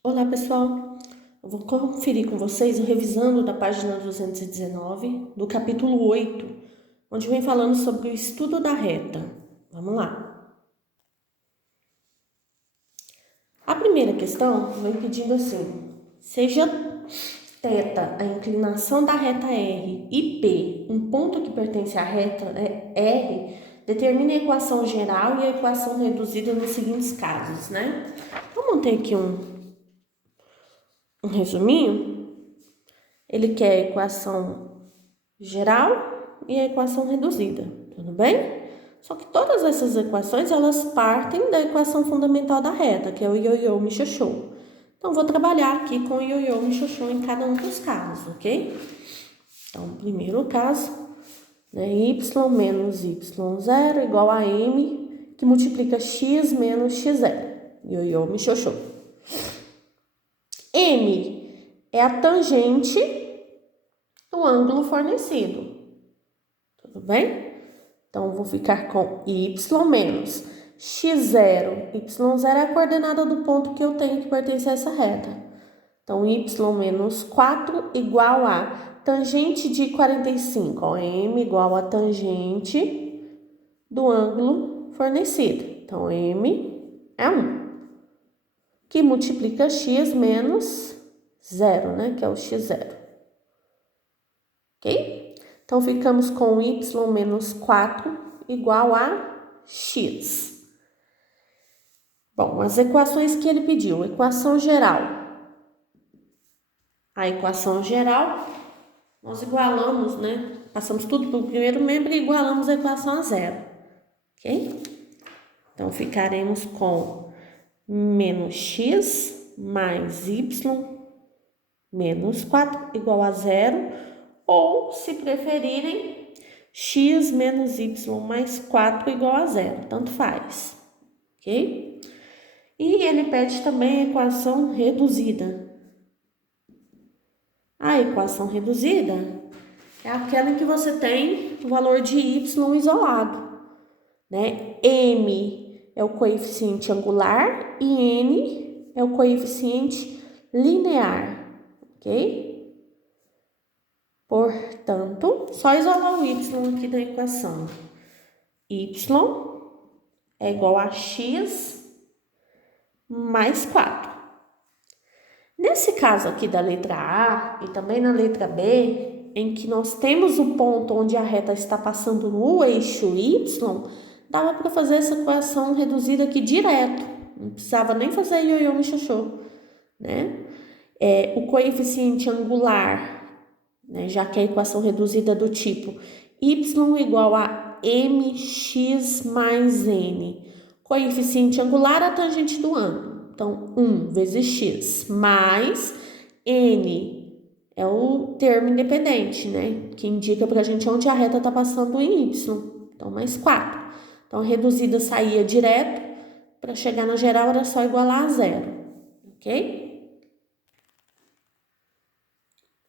Olá, pessoal. Eu vou conferir com vocês o revisando da página 219, do capítulo 8, onde vem falando sobre o estudo da reta. Vamos lá. A primeira questão vem pedindo assim: seja θ a inclinação da reta R e P um ponto que pertence à reta R, determine a equação geral e a equação reduzida nos seguintes casos, né? Vamos ter aqui um resuminho. Ele quer a equação geral e a equação reduzida, tudo bem? Só que todas essas equações, elas partem da equação fundamental da reta, que é o ioiô michachô. Então, vou trabalhar aqui com o ioiô michachô em cada um dos casos, ok? Então, primeiro caso, né, y menos y0 igual a m, que multiplica x menos x0, ioiô michachô. M é a tangente do ângulo fornecido, tudo bem? Então, vou ficar com y menos x0. Y0 é a coordenada do ponto que eu tenho que pertence a essa reta. Então, y menos 4 igual a tangente de 45. Ó, m igual a tangente do ângulo fornecido. Então, m é 1. Que multiplica x menos 0, né? Que é o x0. Ok? Então, ficamos com y menos 4 igual a x. Bom, as equações que ele pediu. Equação geral. A equação geral, nós igualamos, né? Passamos tudo para o primeiro membro e igualamos a equação a zero. Ok? Então, ficaremos com menos x mais y menos 4 igual a zero. Ou, se preferirem, x menos y mais 4 igual a zero. Tanto faz. Ok? E ele pede também a equação reduzida. A equação reduzida é aquela em que você tem o valor de y isolado, né? M é o coeficiente angular e n é o coeficiente linear, ok? Portanto, só isolar o y aqui da equação. Y é igual a x mais 4. Nesse caso aqui da letra A e também na letra B, em que nós temos o ponto onde a reta está passando no eixo Y, dava para fazer essa equação reduzida aqui direto. Não precisava nem fazer ioiô michachô, né? O coeficiente angular, né? Já que a equação reduzida é do tipo y igual a mx mais n. Coeficiente angular a tangente do ângulo. Então, 1 vezes x mais n é o termo independente, né? Que indica pra gente onde a reta está passando em y. Então, mais 4. Então, a reduzida saía direto. Para chegar na geral, era só igualar a zero. Ok?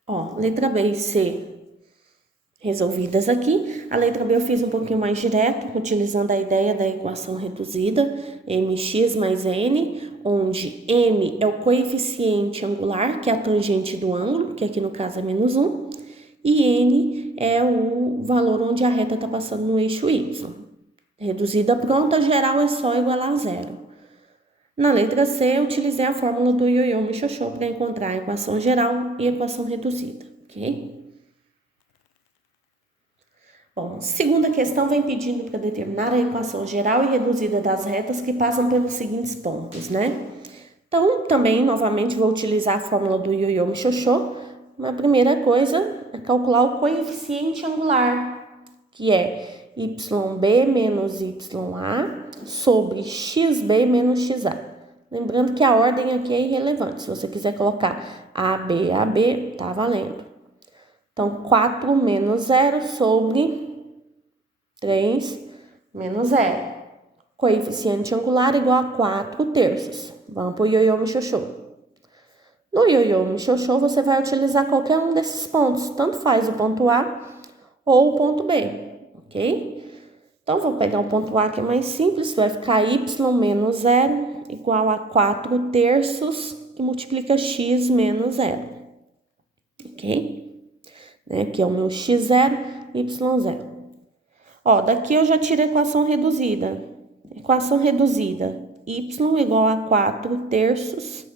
Ó, letra B e C resolvidas aqui. A letra B eu fiz um pouquinho mais direto, utilizando a ideia da equação reduzida, mx mais n, onde m é o coeficiente angular, que é a tangente do ângulo, que aqui no caso é menos 1, e n é o valor onde a reta está passando no eixo y. Reduzida pronta, geral é só igualar a zero. Na letra C, eu utilizei a fórmula do ioiô michachô para encontrar a equação geral e a equação reduzida, ok? Bom, segunda questão vem pedindo para determinar a equação geral e reduzida das retas que passam pelos seguintes pontos, né? Então, também, novamente, vou utilizar a fórmula do ioiô michachô. A primeira coisa é calcular o coeficiente angular, que é yb menos ya sobre xb menos xa. Lembrando que a ordem aqui é irrelevante. Se você quiser colocar AB, tá valendo. Então, 4 menos 0 sobre 3 menos 0. Coeficiente angular igual a 4 terços. Vamos para o ioiô michachô. No ioiô michachô, você vai utilizar qualquer um desses pontos. Tanto faz o ponto A ou o ponto B, ok? Então, vou pegar o ponto A que é mais simples. Vai ficar y menos 0 igual a 4 terços, que multiplica x menos zero, ok? Né? Aqui é o meu x0, y0. Ó, daqui eu já tiro a equação reduzida. Equação reduzida, y igual a 4 terços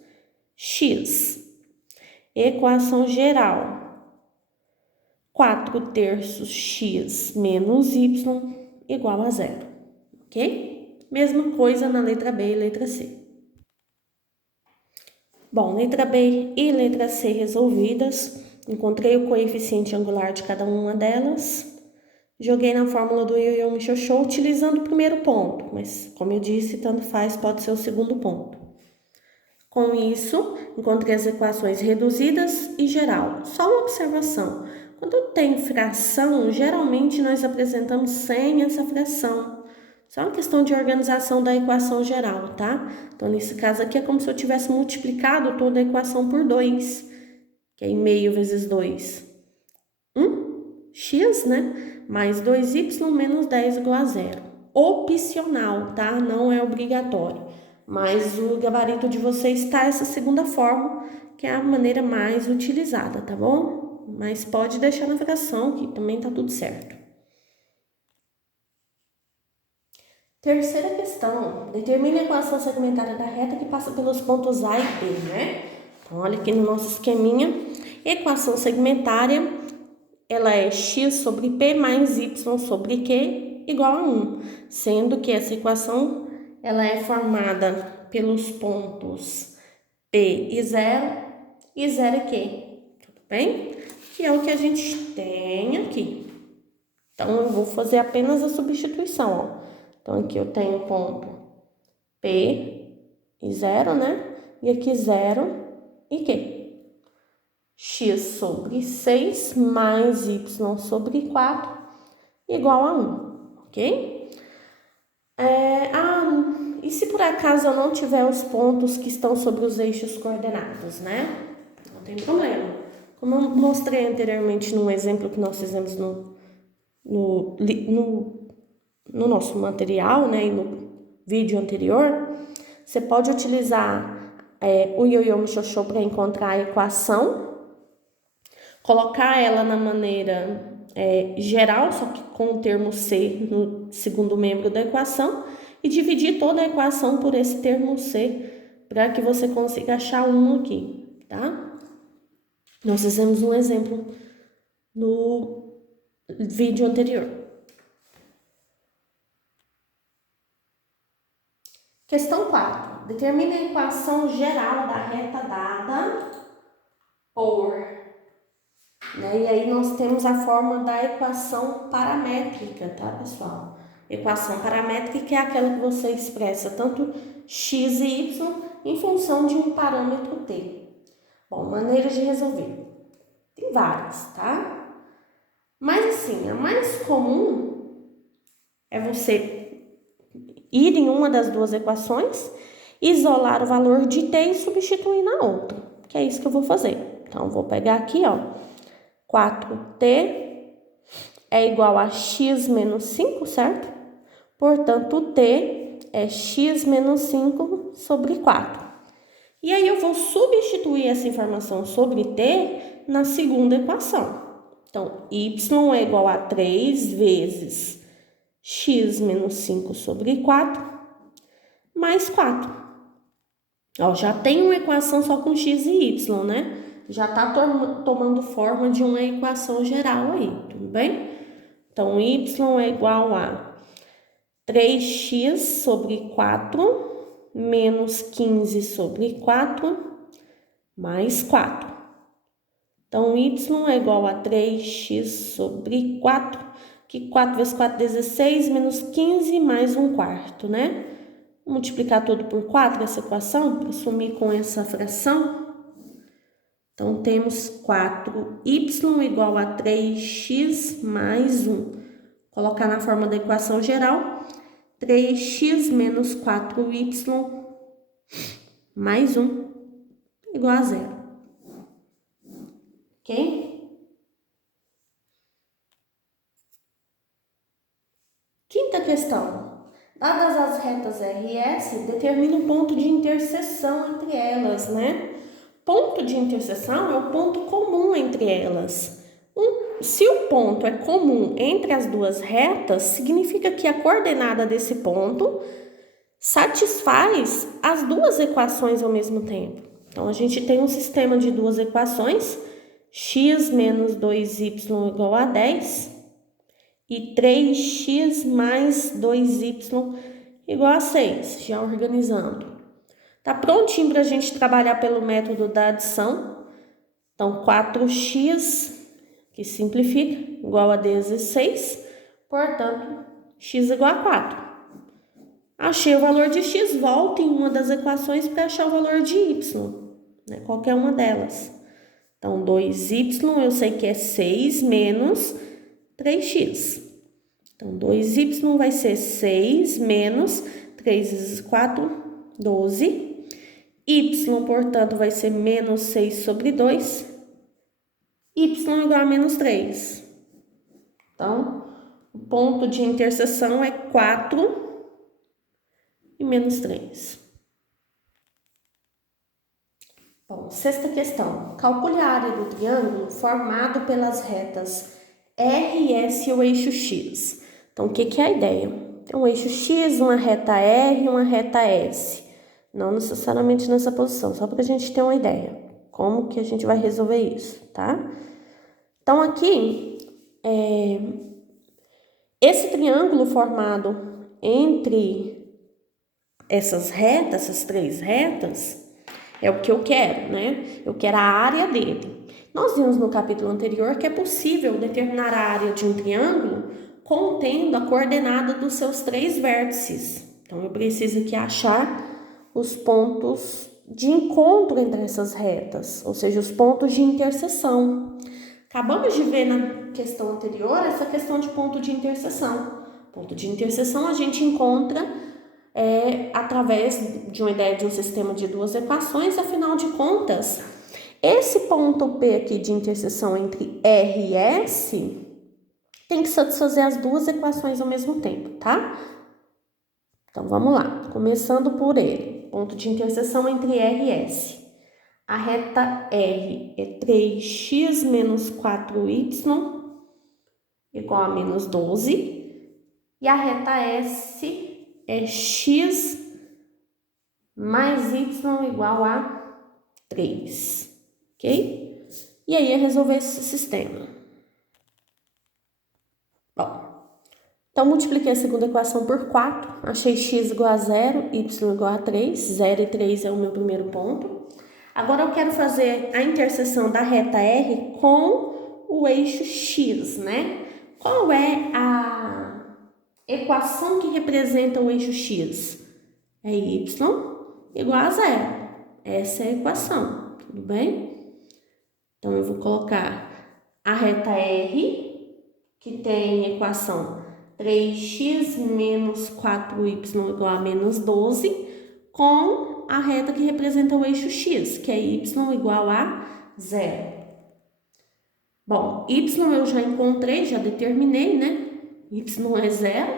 x. Equação geral, 4 terços x menos y igual a zero, ok? Mesma coisa na letra B e letra C. Bom, letra B e letra C resolvidas. Encontrei o coeficiente angular de cada uma delas. Joguei na fórmula do ioiô mixoxô utilizando o primeiro ponto, mas como eu disse, tanto faz, pode ser o segundo ponto. Com isso, encontrei as equações reduzidas e geral. Só uma observação. Quando tem fração, geralmente nós apresentamos sem essa fração. Só uma questão de organização da equação geral, tá? Então, nesse caso aqui, é como se eu tivesse multiplicado toda a equação por 2, que é em meio vezes 2. X, né? Mais 2y menos 10 igual a zero. Opcional, tá? Não é obrigatório. Mas o gabarito de vocês está essa segunda forma, que é a maneira mais utilizada, tá bom? Mas pode deixar na fração, que também tá tudo certo. Terceira questão, determine a equação segmentária da reta que passa pelos pontos A e B, né? Então, olha aqui no nosso esqueminha, equação segmentária, ela é x sobre p mais y sobre q igual a 1, sendo que essa equação, ela é formada pelos pontos P e 0 e 0 e Q, tudo bem? Que é o que a gente tem aqui. Então, eu vou fazer apenas a substituição, ó. Então, aqui eu tenho ponto P e 0, né? E aqui 0 e Q. X sobre 6 mais Y sobre 4 igual a 1, ok? E se por acaso eu não tiver os pontos que estão sobre os eixos coordenados, né? Não tem problema. Como eu mostrei anteriormente num exemplo que nós fizemos no nosso material, né, e no vídeo anterior, você pode utilizar o ioiô mixoxô para encontrar a equação, colocar ela na maneira geral, só que com o termo C no segundo membro da equação, e dividir toda a equação por esse termo C, para que você consiga achar um aqui, tá? Nós fizemos um exemplo no vídeo anterior. Questão 4. Determine a equação geral da reta dada por... Né? E aí nós temos a forma da equação paramétrica, tá, pessoal? Equação paramétrica é aquela que você expressa tanto x e y em função de um parâmetro t. Bom, maneiras de resolver. Tem várias, tá? Mas assim, a mais comum é você ir em uma das duas equações, isolar o valor de t e substituir na outra, que é isso que eu vou fazer. Então, vou pegar aqui, ó, 4t é igual a x menos 5, certo? Portanto, t é x menos 5 sobre 4. E aí, eu vou substituir essa informação sobre t na segunda equação. Então, y é igual a 3 vezes x menos 5 sobre 4 mais 4. Ó, já tem uma equação só com x e y, né? Já tá tomando forma de uma equação geral aí, tudo bem? Então, y é igual a 3x sobre 4 menos 15 sobre 4 mais 4. Então, y é igual a 3x sobre 4, que 4 vezes 4 é 16, menos 15 mais 1/4, né? Vou multiplicar tudo por 4, essa equação, para sumir com essa fração. Então, temos 4y igual a 3x mais 1. Colocar na forma da equação geral, 3x menos 4y mais 1 igual a 0. Ok? Quinta questão. Dadas as retas R e S, determina o ponto de interseção entre elas, né? Ponto de interseção é o ponto comum entre elas. Se o ponto é comum entre as duas retas, significa que a coordenada desse ponto satisfaz as duas equações ao mesmo tempo. Então, a gente tem um sistema de duas equações, x menos 2y igual a 10 e 3x mais 2y igual a 6, já organizando. Tá prontinho para a gente trabalhar pelo método da adição. Então, 4x, que simplifica, igual a 16, portanto, x igual a 4. Achei o valor de x, volto em uma das equações para achar o valor de y, né? Qualquer uma delas. Então, 2y eu sei que é 6 menos 3x. Então, 2y vai ser 6 menos 3 vezes 4, 12. Y, portanto, vai ser menos 6 sobre 2. Y igual a menos 3. Então, o ponto de interseção é 4 e menos 3. Bom, sexta questão. Calcule a área do triângulo formado pelas retas R e S e o eixo X. Então, o que é a ideia? Tem um eixo X, uma reta R e uma reta S. Não necessariamente nessa posição, só para a gente ter uma ideia. Como que a gente vai resolver isso, tá? Então, aqui, esse triângulo formado entre essas retas, essas três retas, é o que eu quero, né? Eu quero a área dele. Nós vimos no capítulo anterior que é possível determinar a área de um triângulo contendo a coordenada dos seus três vértices. Então, eu preciso aqui achar os pontos de encontro entre essas retas, ou seja, os pontos de interseção. Acabamos de ver na questão anterior essa questão de ponto de interseção. Ponto de interseção a gente encontra através de uma ideia de um sistema de duas equações, afinal de contas, esse ponto P aqui de interseção entre R e S tem que satisfazer as duas equações ao mesmo tempo, tá? Então, vamos lá. Começando por ele. Ponto de interseção entre R e S. A reta R é 3x menos 4y igual a menos 12. E a reta S é x mais y igual a 3. Ok? E aí é resolver esse sistema. Bom, então multipliquei a segunda equação por 4. Achei x igual a 0, y igual a 3. 0 e 3 é o meu primeiro ponto. Agora eu quero fazer a interseção da reta R com o eixo X, né? Qual é a equação que representa o eixo X? É y igual a 0. Essa é a equação, tudo bem? Então, eu vou colocar a reta R, que tem equação 3x menos 4y igual a menos 12, com a reta que representa o eixo X, que é y igual a 0. Bom, y eu já encontrei, já determinei, né? Y é 0.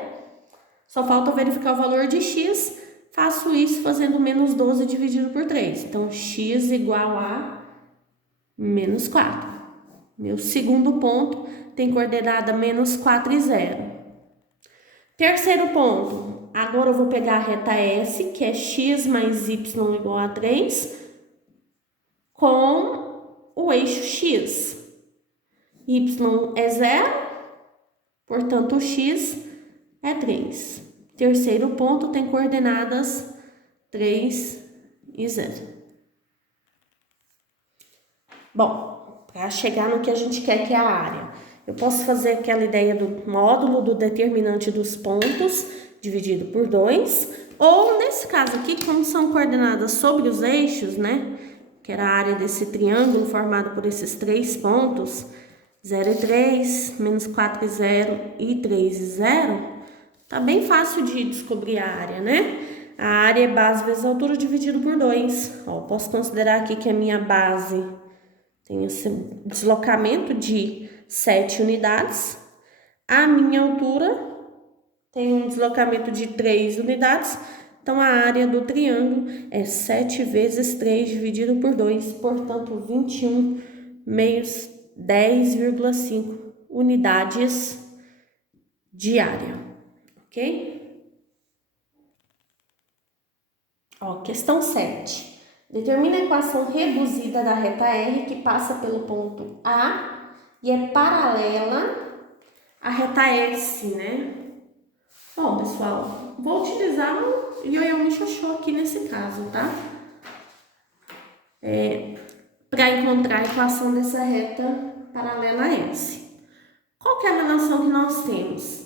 Só falta verificar o valor de x. Faço isso fazendo menos 12 dividido por 3. Então, x igual a menos 4. Meu segundo ponto tem coordenada menos 4 e 0. Terceiro ponto. Agora eu vou pegar a reta S, que é x mais y igual a 3, com o eixo x. Y é 0, portanto, o x é 3. Terceiro ponto tem coordenadas 3 e 0. Bom, para chegar no que a gente quer, que é a área, eu posso fazer aquela ideia do módulo do determinante dos pontos dividido por 2, ou nesse caso aqui, como são coordenadas sobre os eixos, né, que era a área desse triângulo formado por esses 3 pontos, 0 e 3, menos 4 e 0 e 3 e 0, tá bem fácil de descobrir a área, né? A área é base vezes altura dividido por 2. Ó, posso considerar aqui que a minha base tem esse deslocamento de 7 unidades. A minha altura tem um deslocamento de 3 unidades, então a área do triângulo é 7 vezes 3 dividido por 2, portanto 21 meios 10,5 unidades de área, ok? Ó, questão 7. Determina a equação reduzida da reta R que passa pelo ponto A e é paralela à reta S, né? Bom, pessoal, vou utilizar o ioiô Mixoxô aqui nesse caso, tá? Para encontrar a equação dessa reta paralela a S. Qual que é a relação que nós temos?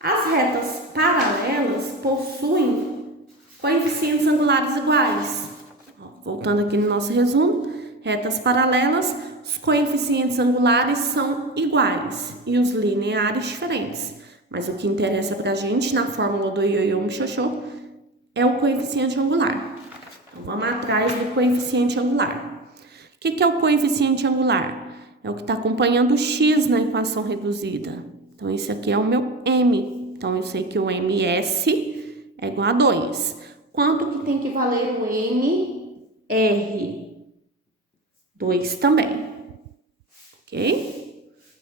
As retas paralelas possuem coeficientes angulares iguais. Voltando aqui no nosso resumo, retas paralelas, os coeficientes angulares são iguais e os lineares diferentes. Mas o que interessa para a gente na fórmula do ioiô Mixoxô é o coeficiente angular. Então, vamos atrás do coeficiente angular. O que é o coeficiente angular? É o que está acompanhando o x na equação reduzida. Então, esse aqui é o meu m. Então, eu sei que o ms é igual a 2. Quanto que tem que valer o mr? 2 também. Ok?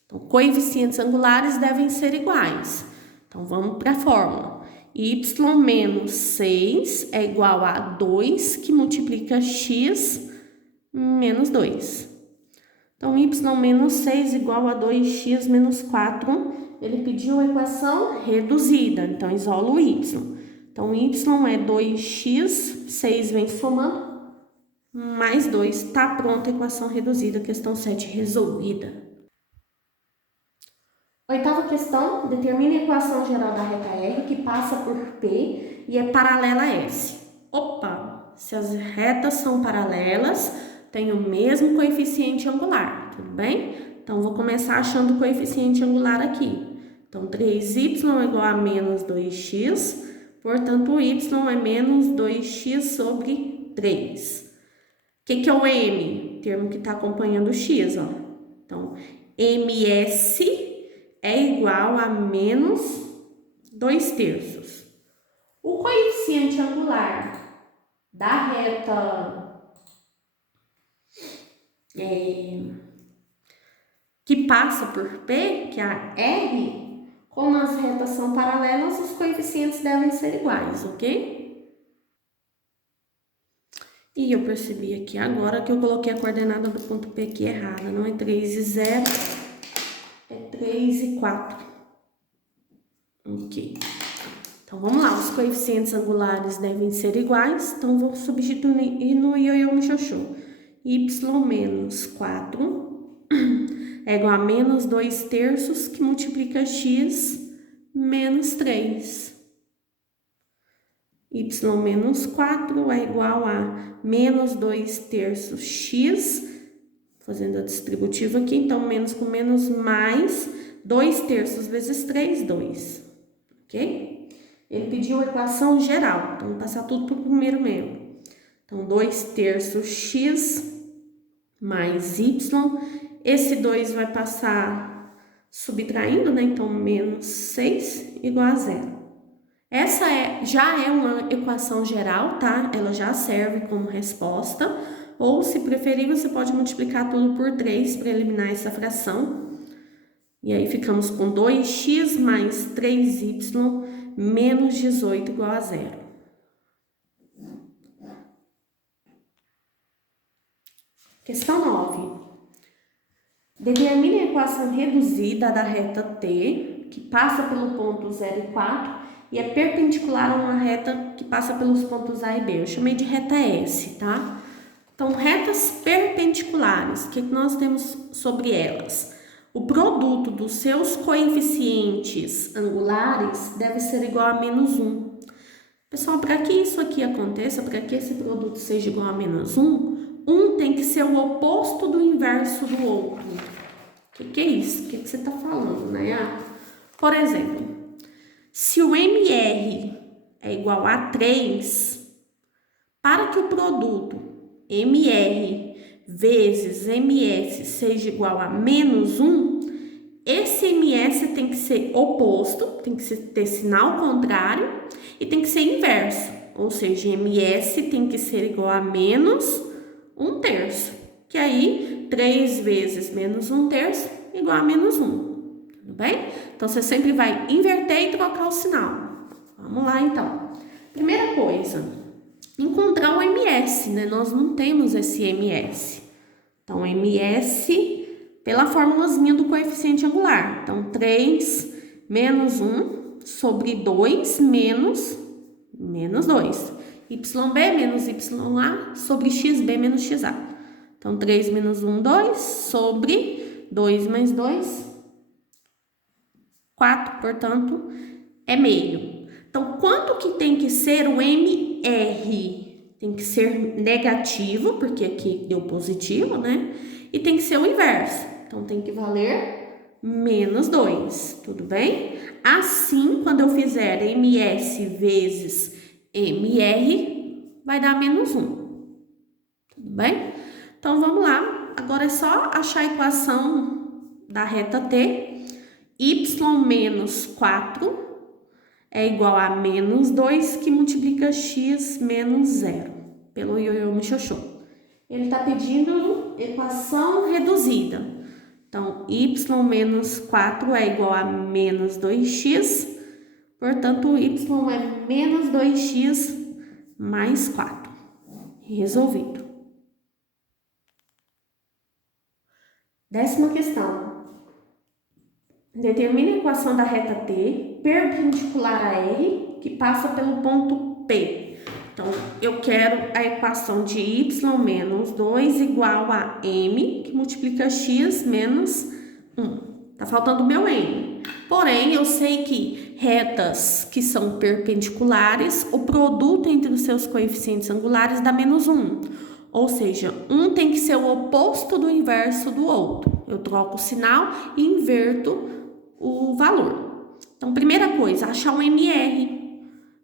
Então, coeficientes angulares devem ser iguais. Então, vamos para a fórmula. Y menos 6 é igual a 2, que multiplica x menos 2. Então, y menos 6 igual a 2x menos 4. Ele pediu a equação reduzida, então isolo o y. Então, y é 2x, 6 vem somando, mais 2. Está pronta a equação reduzida, questão 7 resolvida. Oitava questão, determine a equação geral da reta R que passa por P e é paralela a S. Opa, se as retas são paralelas, tem o mesmo coeficiente angular, tudo bem? Então, vou começar achando o coeficiente angular aqui. Então, 3y é igual a menos 2x, portanto, o y é menos 2x sobre 3. O que é o m? Termo que está acompanhando o x, ó. Então, ms é igual a menos 2/3. O coeficiente angular da reta que passa por P, que é a R, como as retas são paralelas, os coeficientes devem ser iguais, ok? E eu percebi aqui agora que eu coloquei a coordenada do ponto P aqui errada, não é 3 e 0, é 3 e 4. Ok. Então, vamos lá. Os coeficientes angulares devem ser iguais. Então, vou substituir no ioiô Mixoxô. Y menos 4 é igual a menos 2/3, que multiplica x menos 3. Y menos 4 é igual a menos 2/3 x, fazendo a distributiva aqui, então menos com menos mais 2/3 vezes 3, 2, ok? Ele pediu a equação geral, então vou passar tudo para o primeiro membro. Então, 2/3 x mais y, esse 2 vai passar subtraindo, né? Então, menos 6 igual a 0. Essa já é uma equação geral, tá? Ela já serve como resposta. Ou, se preferir, você pode multiplicar tudo por 3 para eliminar essa fração. E aí, ficamos com 2x mais 3y menos 18 igual a 0. Questão 9. Determine a equação reduzida da reta T, que passa pelo ponto 0 e 4, e é perpendicular a uma reta que passa pelos pontos A e B. Eu chamei de reta S, tá? Então, retas perpendiculares, o que nós temos sobre elas? O produto dos seus coeficientes angulares deve ser igual a menos 1. Pessoal, para que isso aqui aconteça, para que esse produto seja igual a menos 1, um tem que ser o oposto do inverso do outro. O que é isso? O que você está falando, né? Por exemplo, se o MR é igual a 3, para que o produto MR vezes MS seja igual a menos 1, esse MS tem que ser oposto, tem que ter sinal contrário e tem que ser inverso. Ou seja, MS tem que ser igual a menos 1/3. Que aí, 3 vezes menos 1/3 igual a menos 1. Tudo bem? Então, você sempre vai inverter e trocar o sinal. Vamos lá, então. Primeira coisa, encontrar o MS, né? Nós não temos esse MS. Então, MS pela formulazinha do coeficiente angular. Então, 3 menos 1 sobre 2 menos 2. YB menos YA sobre XB menos XA. Então, 3 menos 1, 2 sobre 2 mais 2, 4, portanto, é meio. Então, quanto que tem que ser o MR? Tem que ser negativo, porque aqui deu positivo, né? E tem que ser o inverso. Então, tem que valer menos 2, tudo bem? Assim, quando eu fizer MS vezes MR, vai dar menos 1, tudo bem? Então, vamos lá. Agora é só achar a equação da reta T. Y menos 4 é igual a menos 2 que multiplica x menos 0, pelo ioiô Michoxô. Ele está pedindo equação reduzida. Então, y menos 4 é igual a menos 2x, portanto, y é menos 2x mais 4. Resolvido. 10ª questão. Determine a equação da reta T perpendicular a R, que passa pelo ponto P. Então, eu quero a equação de y menos 2 igual a m, que multiplica x menos 1. Tá faltando o meu m. Porém, eu sei que retas que são perpendiculares, o produto entre os seus coeficientes angulares dá menos 1. Ou seja, um tem que ser o oposto do inverso do outro. Eu troco o sinal e inverto o valor. Então, primeira coisa, achar o MR.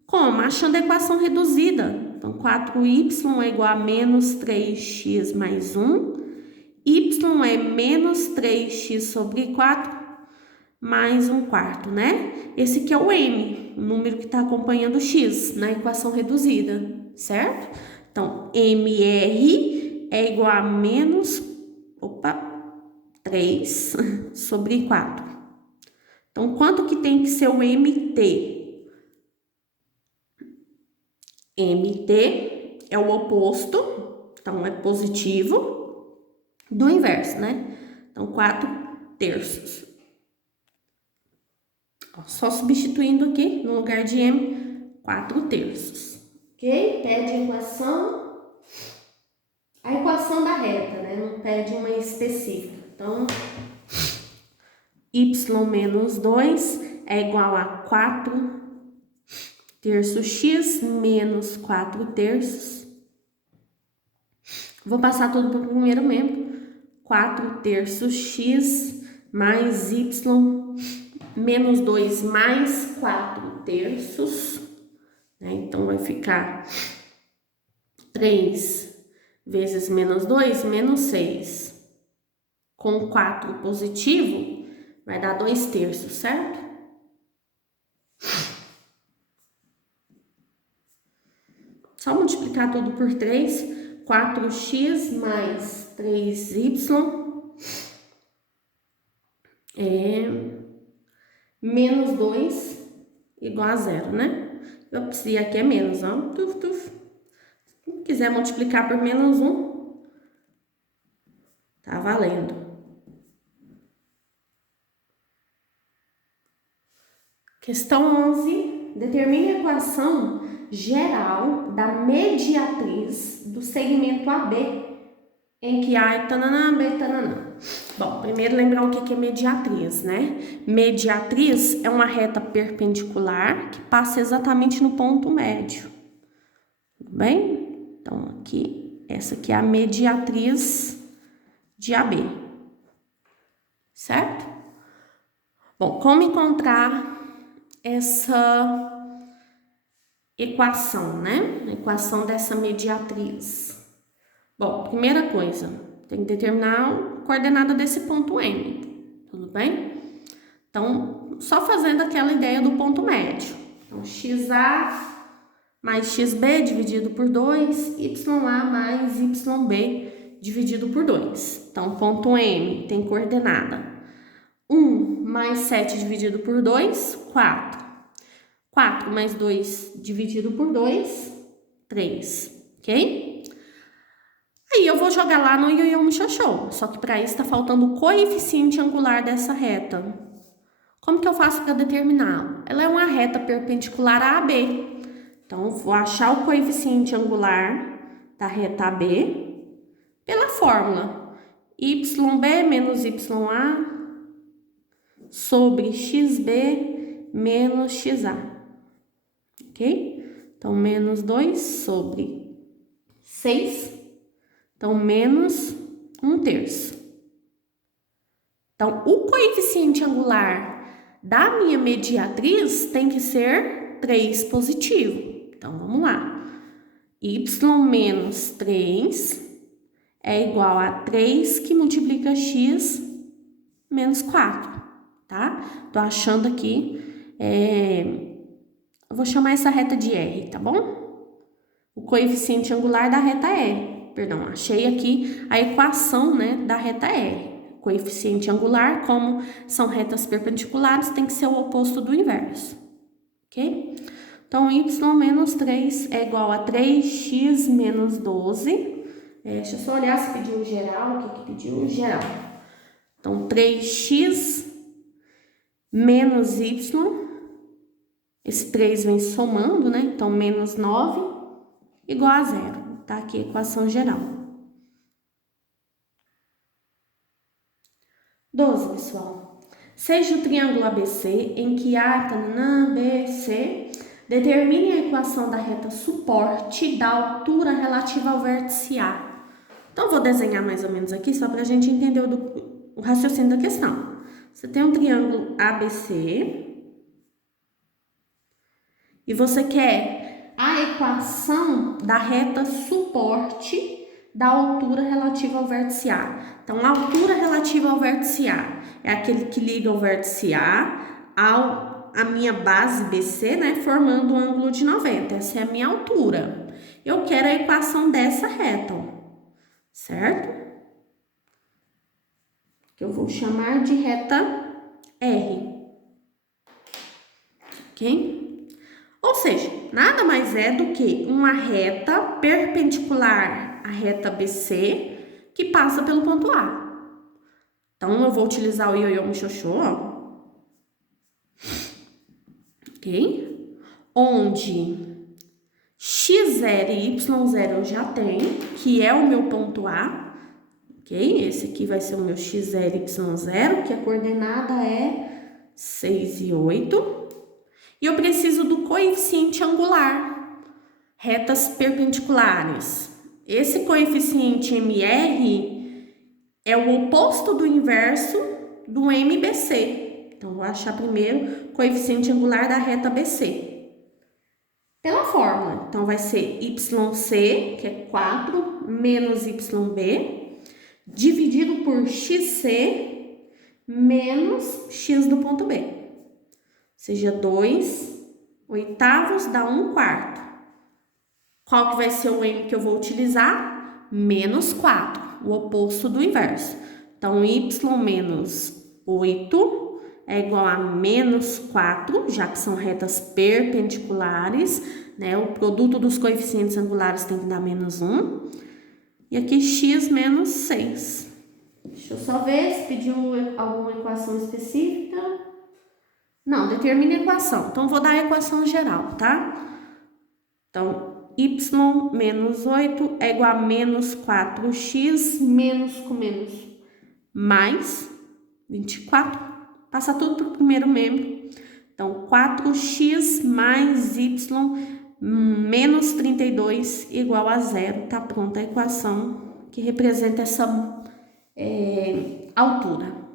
Como? Achando a equação reduzida. Então, 4y é igual a menos 3x mais 1. Y é menos 3x sobre 4 mais 1/4, né? Esse aqui é o M, o número que está acompanhando o x na equação reduzida, certo? Então, MR é igual a menos 3 sobre 4. Então, quanto que tem que ser o MT? MT é o oposto, então é positivo, do inverso, né? Então, 4/3. Só substituindo aqui, no lugar de M, 4/3. Ok? Pede a equação da reta, né? Não pede uma específica. Então, y menos 2 é igual a 4/3 x menos 4/3. Vou passar tudo para o primeiro membro. 4/3 x mais y menos 2 mais 4/3. Né? Então, vai ficar 3 vezes menos 2, menos 6. Com 4 positivo, vai dar 2/3, certo? Só multiplicar tudo por 3. 4x mais 3y é menos 2 igual a 0, né? Eu preciso aqui é menos, ó. Se quiser multiplicar por menos 1, tá valendo. Questão 11. Determine a equação geral da mediatriz do segmento AB, em que A é tananã, B é tananã. Bom, primeiro lembrar o que é mediatriz, né? Mediatriz é uma reta perpendicular que passa exatamente no ponto médio. Tudo bem? Então, aqui, essa aqui é a mediatriz de AB. Certo? Bom, como encontrar essa equação, né? A equação dessa mediatriz. Bom, primeira coisa, tem que determinar a coordenada desse ponto M, tudo bem? Então, só fazendo aquela ideia do ponto médio. Então, XA mais XB dividido por 2, YA mais YB dividido por 2. Então, ponto M tem coordenada 1 mais 7 dividido por 2, 4. 4 mais 2 dividido por 2, 3, ok? Aí eu vou jogar lá no ioiô muxoxô, só que para isso está faltando o coeficiente angular dessa reta. Como que eu faço para determiná-lo? Ela é uma reta perpendicular a AB. Então, eu vou achar o coeficiente angular da reta AB pela fórmula YB menos YA sobre XB menos XA. Ok? Então, menos 2 sobre 6. Então, menos 1/3. Então, o coeficiente angular da minha mediatriz tem que ser 3 positivo. Então, vamos lá. Y menos 3 é igual a 3 que multiplica x menos 4, tá? Tô achando aqui, eu vou chamar essa reta de R, tá bom? O coeficiente angular da reta R. Perdão, achei aqui a equação, né, da reta R. Coeficiente angular, como são retas perpendiculares, tem que ser o oposto do inverso, ok? Então, y menos 3 é igual a 3x menos 12. Deixa eu só olhar se pediu geral, o que pediu? Geral. Então, 3x menos y, esse 3 vem somando, né? Então, menos 9 igual a 0. Tá aqui a equação geral. 12, pessoal. Seja o triângulo ABC em que A, B, C, determine a equação da reta suporte da altura relativa ao vértice A. Então, vou desenhar mais ou menos aqui, só para a gente entender o raciocínio da questão. Você tem um triângulo ABC e você quer a equação da reta suporte da altura relativa ao vértice A. Então, a altura relativa ao vértice A é aquele que liga o vértice A a minha base BC, né, formando um ângulo de 90. Essa é a minha altura. Eu quero a equação dessa reta, ó, certo? Que eu vou chamar de reta R. Ok? Ou seja, nada mais é do que uma reta perpendicular à reta BC que passa pelo ponto A. Então, eu vou utilizar o ioiô muxoxô, ó. Ok? Onde x0 e y0 eu já tenho, que é o meu ponto A. Ok? Esse aqui vai ser o meu x0 e y0, que a coordenada é 6 e 8. E eu preciso do coeficiente angular, retas perpendiculares. Esse coeficiente MR é o oposto do inverso do MBC. Então, vou achar primeiro o coeficiente angular da reta BC. Pela fórmula, então vai ser YC, que é 4, menos YB, dividido por XC, menos X do ponto B. Ou seja, 2 oitavos dá 1/4. Qual que vai ser o M que eu vou utilizar? Menos 4, o oposto do inverso. Então, Y menos 8 é igual a menos 4, já que são retas perpendiculares, né? O produto dos coeficientes angulares tem que dar menos 1. E aqui x menos 6. Deixa eu só ver se pediu alguma equação específica. Não, determine a equação. Então, vou dar a equação geral, tá? Então, y menos 8 é igual a menos 4x, menos com menos, mais 24. Passa tudo para o primeiro membro. Então, 4x mais y menos 32 igual a 0. Tá pronta a equação que representa essa altura.